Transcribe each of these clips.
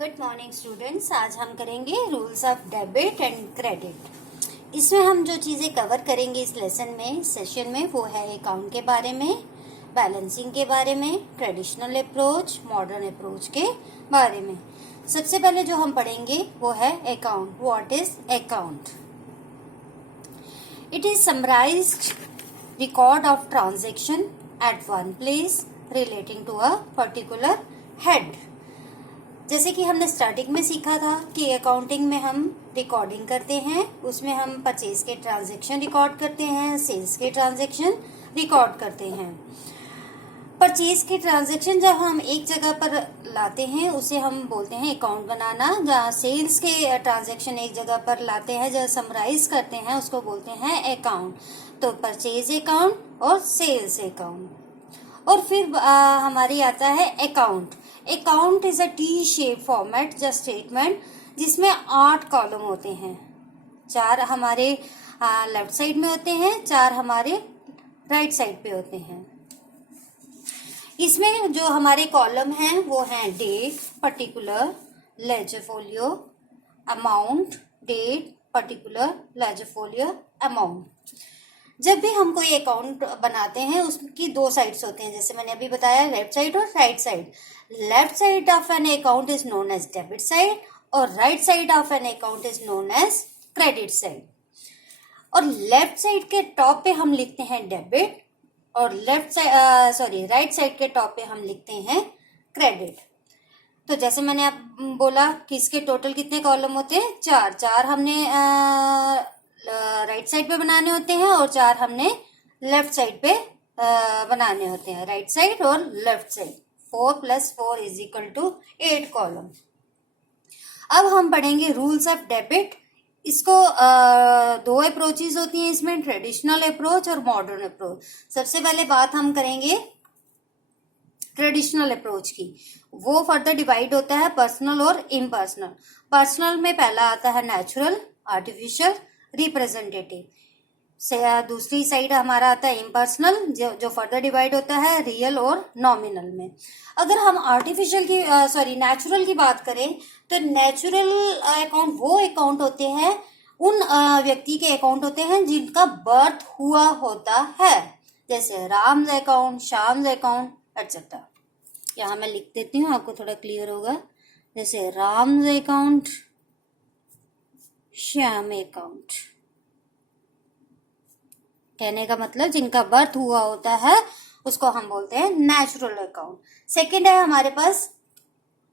Good morning students. आज हम करेंगे rules of debit and credit. इसमें हम जो चीज़ें कवर करेंगे इस लेसन में, सेशन में, वो है अकाउंट के बारे में, बैलेंसिंग के बारे में, ट्रेडिशनल अप्रोच, मॉडर्न अप्रोच के बारे में। सबसे पहले जो हम पढ़ेंगे वो है account. What is account? It is summarized record of transaction at one place relating to a particular head. जैसे कि हमने स्टार्टिंग में सीखा था कि अकाउंटिंग में हम रिकॉर्डिंग करते हैं, उसमें हम परचेज के ट्रांजैक्शन रिकॉर्ड करते हैं, सेल्स के ट्रांजैक्शन रिकॉर्ड करते हैं। परचेज के ट्रांजैक्शन जब हम एक जगह पर लाते हैं उसे हम बोलते हैं अकाउंट बनाना। जहाँ सेल्स के ट्रांजैक्शन एक जगह पर लाते हैं, जब समराइज करते हैं, उसको बोलते हैं अकाउंट। तो परचेज अकाउंट और सेल्स अकाउंट। और फिर हमारी आता है account. Account is a T shape format the statement जिसमें 8 कॉलम होते हैं। 4 हमारे लेफ्ट साइड में होते हैं, 4 हमारे राइट साइड पे होते हैं। इसमें जो हमारे कॉलम हैं वो हैं date, particular, ledger folio, amount, date, particular, ledger folio, amount. जब भी हम कोई अकाउंट बनाते हैं उसकी 2 साइड्स होते हैं, जैसे मैंने अभी बताया, लेफ्ट साइड और right side. Left side of an account is known as debit side और right side of an account is known as credit side. और लेफ्ट साइड के टॉप पे हम लिखते हैं डेबिट और राइट साइड के टॉप पे हम लिखते हैं क्रेडिट। तो जैसे मैंने आप बोला कि इसके टोटल कितने कॉलम होते हैं? 4 हमने राइट साइड पे बनाने होते हैं और 4 हमने लेफ्ट साइड पे बनाने होते हैं, राइट साइड और लेफ्ट साइड। 4 + 4 = 8 कॉलम। अब हम पढ़ेंगे रूल्स ऑफ डेबिट। इसको 2 अप्रोचेज होती हैं इसमें, ट्रेडिशनल अप्रोच और मॉडर्न अप्रोच। सबसे पहले बात हम करेंगे ट्रेडिशनल अप्रोच की। वो फर्दर डिवाइड होता है पर्सनल और इम्पर्सनल। पर्सनल में पहला आता है नेचुरल, आर्टिफिशियल, रिप्रेजेंटेटिव। दूसरी साइड हमारा आता है इम्पर्सनल, जो फर्दर डिवाइड होता है रियल और नॉमिनल में। अगर हम नेचुरल की बात करें तो नेचुरल अकाउंट वो अकाउंट होते हैं, उन व्यक्ति के अकाउंट होते हैं जिनका बर्थ हुआ होता है, जैसे Ram account, Shyam account etcetera. यहाँ मैं लिख देती हूँ, आपको थोड़ा क्लियर होगा। जैसे राम अकाउंट, श्याम अकाउंट। कहने का मतलब जिनका बर्थ हुआ होता है उसको हम बोलते हैं नेचुरल अकाउंट। सेकंड है हमारे पास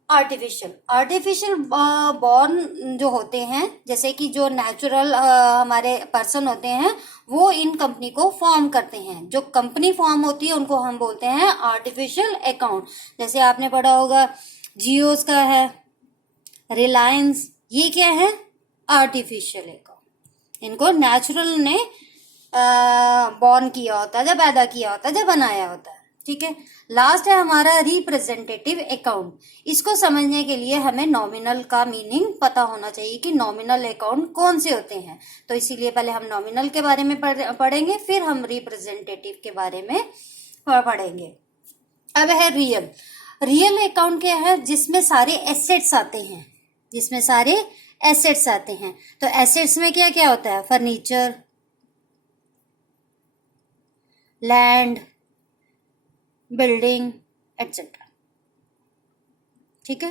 आर्टिफिशियल बॉर्न जो होते हैं, जैसे कि जो नेचुरल हमारे पर्सन होते हैं वो इन कंपनी को फॉर्म करते हैं। जो कंपनी फॉर्म होती है उनको हम बोलते हैं आर्टिफिशियल अकाउंट। जैसे आपने पढ़ा होगा जियोस का है, रिलायंस, ये क्या है? Artificial account. इनको नेचुरल ने बॉर्न किया होता है, जब पैदा किया होता है, जब बनाया होता है। ठीक है। लास्ट है हमारा रिप्रेजेंटेटिव अकाउंट। इसको समझने के लिए हमें नॉमिनल का मीनिंग पता होना चाहिए कि नॉमिनल अकाउंट कौन से होते हैं। तो इसीलिए पहले हम नॉमिनल के बारे में पढ़ेंगे, फिर हम रिप्रेजेंटेटिव के बारे में पढ़ेंगे। अब है रियल अकाउंट क्या है? जिसमें सारे एसेट्स आते हैं, जिसमें सारे एसेट्स आते हैं। तो एसेट्स में क्या क्या होता है? Furniture, land, building etcetera. ठीक है।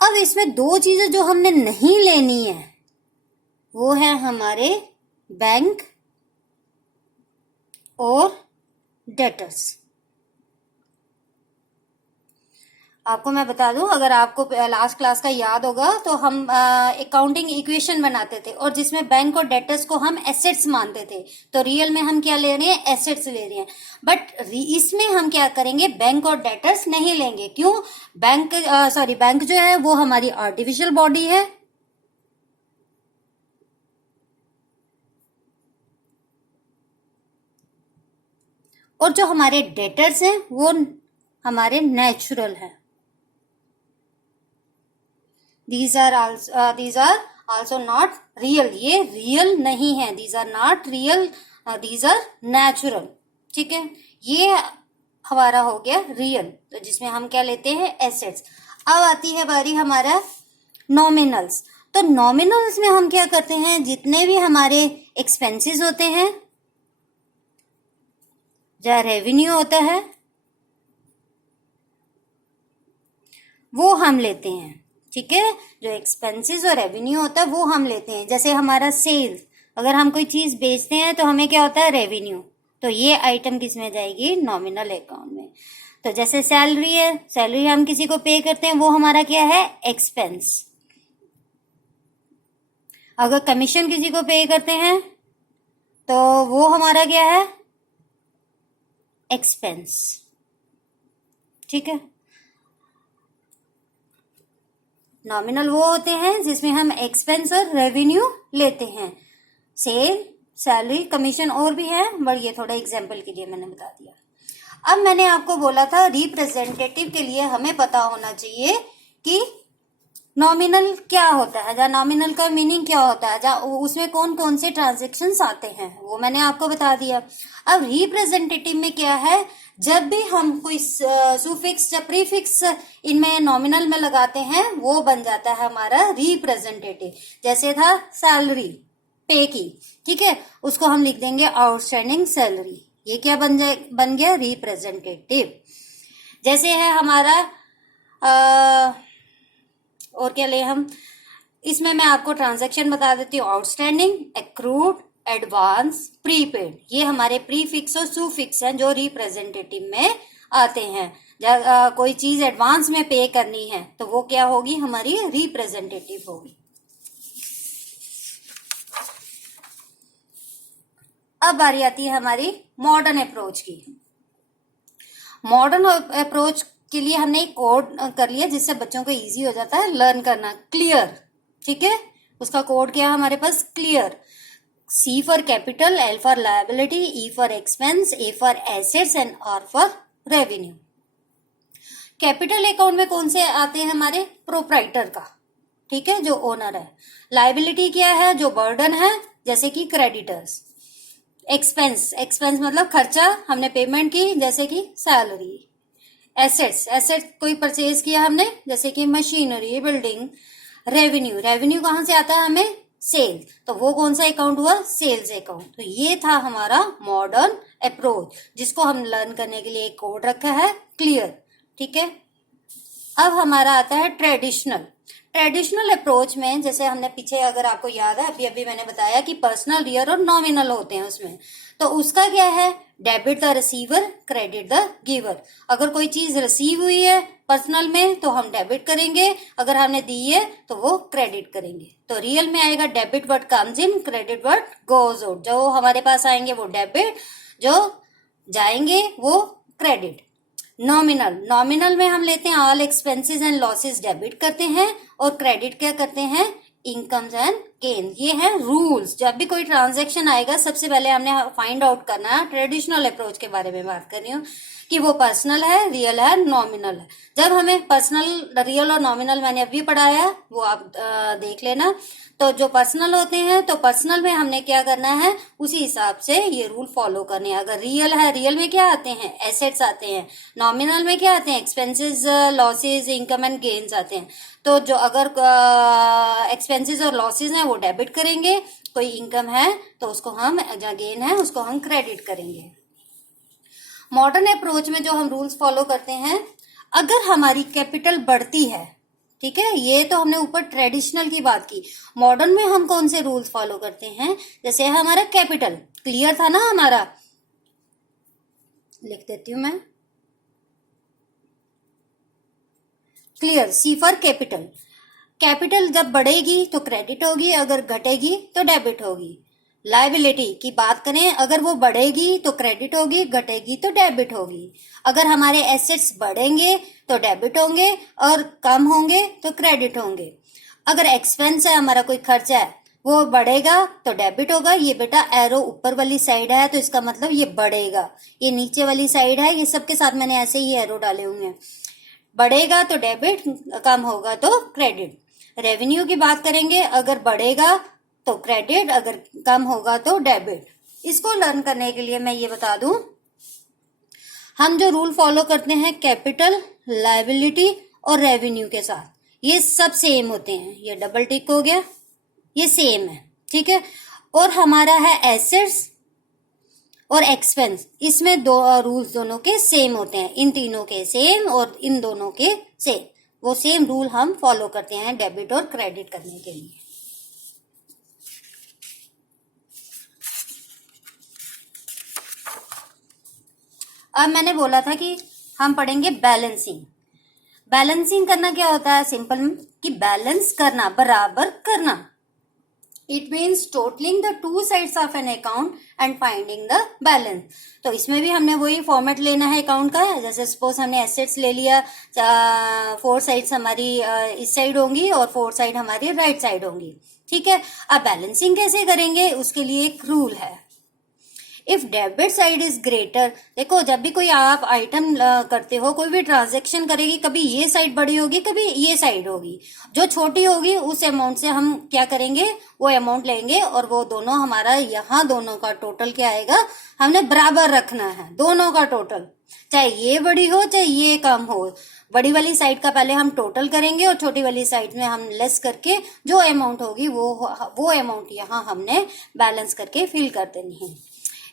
अब इसमें 2 चीजें जो हमने नहीं लेनी है वो है हमारे बैंक और डेटर्स। आपको मैं बता दूं, अगर आपको लास्ट क्लास का याद होगा तो हम अकाउंटिंग इक्वेशन बनाते थे और जिसमें बैंक और डेटर्स को हम एसेट्स मानते थे। तो रियल में हम क्या ले रहे हैं? एसेट्स ले रहे हैं। बट इसमें हम क्या करेंगे? बैंक और डेटर्स नहीं लेंगे। क्यों? बैंक जो है वो हमारी आर्टिफिशियल बॉडी है, और जो हमारे डेटर्स हैं वो हमारे नेचुरल हैं। These are also not real. ये रियल नहीं है। These are not real. These are natural. ठीक है। ये हमारा हो गया रियल, तो जिसमें हम क्या लेते हैं एसेट्स। अब आती है बारी हमारा नॉमिनल्स। तो नॉमिनल्स में हम क्या करते हैं, जितने भी हमारे एक्सपेंसेस होते हैं या रेवेन्यू होता है वो हम लेते हैं, ठीक है। जो एक्सपेंसेस और रेवेन्यू होता है वो हम लेते हैं। जैसे हमारा सेल्स, अगर हम कोई चीज बेचते हैं तो हमें क्या होता है रेवेन्यू, तो ये आइटम किस में जाएगी, नॉमिनल अकाउंट में। तो जैसे सैलरी है, सैलरी हम किसी को पे करते हैं, वो हमारा क्या है, एक्सपेंस। अगर कमीशन किसी को पे करते हैं तो वो हमारा क्या है, एक्सपेंस, ठीक है। नॉमिनल वो होते हैं जिसमें हम एक्सपेंस और रेवेन्यू लेते हैं। सेल, सैलरी, कमीशन और भी है, बट ये थोड़ा एग्जाम्पल के लिए मैंने बता दिया। अब मैंने आपको बोला था रिप्रेजेंटेटिव के लिए हमें पता होना चाहिए कि नॉमिनल क्या होता है, या नॉमिनल का मीनिंग क्या होता है, या उसमें कौन कौन से ट्रांजेक्शन्स आते हैं, वो मैंने आपको बता दिया। अब रिप्रेजेंटेटिव में क्या है, जब भी हम कोई सुफिक्स या प्रीफिक्स इनमें नॉमिनल में लगाते हैं वो बन जाता है हमारा रिप्रेजेंटेटिव। जैसे था सैलरी पे की, ठीक है, उसको हम लिख देंगे आउटस्टैंडिंग सैलरी, ये क्या बन गया, रिप्रेजेंटेटिव। जैसे है हमारा और क्या ले हम, इसमें मैं आपको ट्रांजैक्शन बता देती हूँ, आउटस्टैंडिंग, एक्रूड, एडवांस, प्रीपेड, ये हमारे प्रीफिक्स और सुफिक्स हैं जो रिप्रेजेंटेटिव में आते हैं। जब कोई चीज एडवांस में पे करनी है तो वो क्या होगी, हमारी रिप्रेजेंटेटिव होगी। अब बारी आती है हमारी मॉडर्न अप्रोच की। मॉडर्न अप्रोच के लिए हमने एक कोड कर लिया जिससे बच्चों को इजी हो जाता है लर्न करना, क्लियर, ठीक है। उसका कोड क्या है हमारे पास, clear. C for capital, L for liability, E for expense, A for assets and R for revenue. Capital account में कौन से आते हैं, हमारे प्रोप्राइटर का, ठीक है, जो ओनर है। लायबिलिटी क्या है, जो बर्डन है, जैसे कि क्रेडिटर्स। एक्सपेंस, एक्सपेंस मतलब खर्चा, हमने पेमेंट की, जैसे कि सैलरी। एसेट्स, एसेट कोई परचेज किया हमने, जैसे कि मशीनरी, बिल्डिंग। रेवेन्यू, रेवेन्यू कहाँ से आता है हमें, सेल, तो वो कौन सा अकाउंट हुआ, सेल्स अकाउंट। तो ये था हमारा मॉडर्न अप्रोच, जिसको हम लर्न करने के लिए एक कोड रखा है, क्लियर, ठीक है। अब हमारा आता है ट्रेडिशनल। ट्रेडिशनल अप्रोच में जैसे हमने पीछे, अगर आपको याद है, अभी अभी मैंने बताया कि पर्सनल, रियल और नॉमिनल होते हैं उसमें। तो उसका क्या है, debit the receiver, credit the giver. अगर कोई चीज रिसीव हुई है पर्सनल में तो हम डेबिट करेंगे, अगर हमने दी है तो वो क्रेडिट करेंगे। तो रियल में आएगा debit what comes in, credit what goes out. जो हमारे पास आएंगे वो डेबिट, जो जाएंगे वो क्रेडिट। नॉमिनल, नॉमिनल में हम लेते हैं all expenses and losses debit करते हैं, और क्रेडिट क्या करते हैं, इनकम्स एंड गेन। ये है रूल्स। जब भी कोई ट्रांजैक्शन आएगा सबसे पहले हमने फाइंड आउट करना है, ट्रेडिशनल अप्रोच के बारे में बात कर रही हूँ, कि वो पर्सनल है, रियल है, नॉमिनल है। जब हमें पर्सनल, रियल और नॉमिनल मैंने अभी पढ़ाया, वो आप देख लेना। तो जो पर्सनल होते हैं, तो पर्सनल में हमने क्या करना है, उसी हिसाब से ये रूल फॉलो करने हैं। अगर रियल है, रियल में क्या आते हैं, एसेट्स आते हैं। नॉमिनल में क्या आते हैं, expenses, losses, income and gains आते हैं। तो जो अगर एक्सपेंसेस और लॉसेज हैं वो डेबिट करेंगे, कोई इनकम है तो उसको हम, जो गेन है उसको हम क्रेडिट करेंगे। मॉडर्न अप्रोच में जो हम रूल्स फॉलो करते हैं, अगर हमारी कैपिटल बढ़ती है, ठीक है, ये तो हमने ऊपर ट्रेडिशनल की बात की। मॉडर्न में हम कौन से रूल्स फॉलो करते हैं, जैसे हमारा कैपिटल क्लियर था ना हमारा, लिख देती हूं मैं, clear, C for capital. Capital जब बढ़ेगी तो क्रेडिट होगी, अगर घटेगी तो डेबिट होगी। लायबिलिटी की बात करें, अगर वो बढ़ेगी तो क्रेडिट होगी, घटेगी तो डेबिट होगी। अगर हमारे एसेट्स बढ़ेंगे तो डेबिट होंगे, और कम होंगे तो क्रेडिट होंगे। अगर एक्सपेंस है, हमारा कोई खर्चा है, वो बढ़ेगा तो डेबिट होगा। ये बेटा एरो ऊपर वाली साइड है तो इसका मतलब ये बढ़ेगा, ये नीचे वाली साइड है, ये सबके साथ मैंने ऐसे ही एरो डाले हुए हैं। बढ़ेगा तो डेबिट, कम होगा तो क्रेडिट। रेवेन्यू की बात करेंगे, अगर बढ़ेगा तो क्रेडिट, अगर कम होगा तो डेबिट। इसको लर्न करने के लिए मैं ये बता दूं, हम जो रूल फॉलो करते हैं कैपिटल, लायबिलिटी और रेवेन्यू के साथ, ये सब सेम होते हैं। ये डबल टिक हो गया, ये सेम है, ठीक है। और हमारा है एसेट्स और एक्सपेंस, इसमें दो रूल्स दोनों के सेम होते हैं, इन तीनों के सेम और इन दोनों के सेम। वो सेम रूल हम फॉलो करते हैं डेबिट और क्रेडिट करने के लिए। अब मैंने बोला था कि हम पढ़ेंगे बैलेंसिंग। बैलेंसिंग करना क्या होता है? सिंपल कि बैलेंस करना, बराबर करना। It means totalling the two sides of an account and finding the balance. तो इसमें भी हमने वही फॉर्मेट लेना है अकाउंट का। जैसे सपोज हमने एसेट्स ले लिया, 4 साइड्स हमारी इस साइड होंगी और 4 साइड हमारी राइट साइड होंगी, ठीक है। अब बैलेंसिंग कैसे करेंगे, उसके लिए एक रूल है। If debit side is greater, देखो जब भी कोई आप आइटम करते हो, कोई भी ट्रांजेक्शन करेगी, कभी ये साइड बड़ी होगी, कभी ये साइड होगी। जो छोटी होगी उस अमाउंट से हम क्या करेंगे, वो अमाउंट लेंगे और वो दोनों हमारा यहाँ दोनों का टोटल क्या आएगा, हमने बराबर रखना है दोनों का टोटल, चाहे ये बड़ी हो चाहे ये कम हो। बड़ी वाली साइड का पहले हम टोटल करेंगे और छोटी वाली साइड में हम लेस करके जो अमाउंट होगी वो अमाउंट यहाँ हमने बैलेंस करके फिल कर देनी है।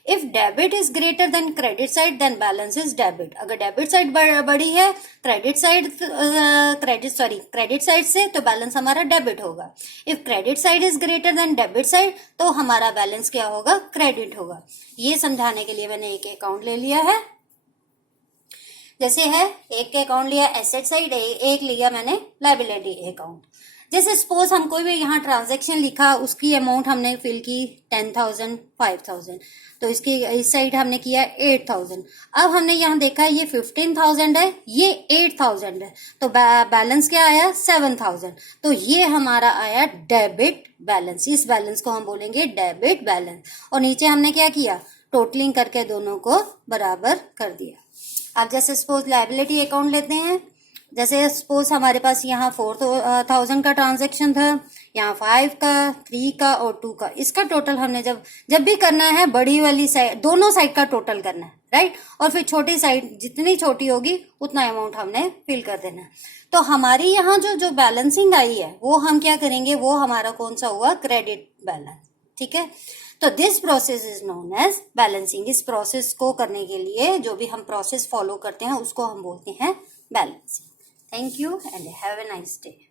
If debit is greater than credit side then balance is debit. अगर डेबिट साइड बड़ी है क्रेडिट साइड से, तो बैलेंस हमारा डेबिट होगा। If credit side is greater then debit side, तो हमारा बैलेंस क्या होगा, क्रेडिट होगा। ये समझाने के लिए मैंने एक अकाउंट ले लिया है। जैसे है एक अकाउंट लिया एसेट साइड, एक लिया मैंने लायबिलिटी अकाउंट। जैसे सपोज हम कोई भी यहाँ ट्रांजैक्शन लिखा, उसकी अमाउंट हमने फिल की 10,000, 5,000, तो इसकी इस साइड हमने किया 8,000। अब हमने यहाँ देखा ये 15,000 है, ये 8,000 है, तो बैलेंस क्या आया, 7,000। तो ये हमारा आया डेबिट बैलेंस। इस बैलेंस को हम बोलेंगे डेबिट बैलेंस। और नीचे हमने क्या किया, टोटलिंग करके दोनों को बराबर कर दिया। अब जैसे सपोज लायबिलिटी अकाउंट लेते हैं, जैसे सपोज हमारे पास यहाँ 4,000 का ट्रांजैक्शन था, यहाँ 5 का, 3 का और 2 का। इसका टोटल हमने जब भी करना है, बड़ी वाली साइड, दोनों साइड का टोटल करना है, राइट। और फिर छोटी साइड जितनी छोटी होगी उतना अमाउंट हमने फिल कर देना है। तो हमारी यहाँ जो बैलेंसिंग आई है, वो हम क्या करेंगे, वो हमारा कौन सा हुआ, क्रेडिट बैलेंस, ठीक है। तो this process is known as balancing. इस प्रोसेस को करने के लिए जो भी हम प्रोसेस फॉलो करते हैं उसको हम बोलते हैं balancing. Thank you and have a nice day.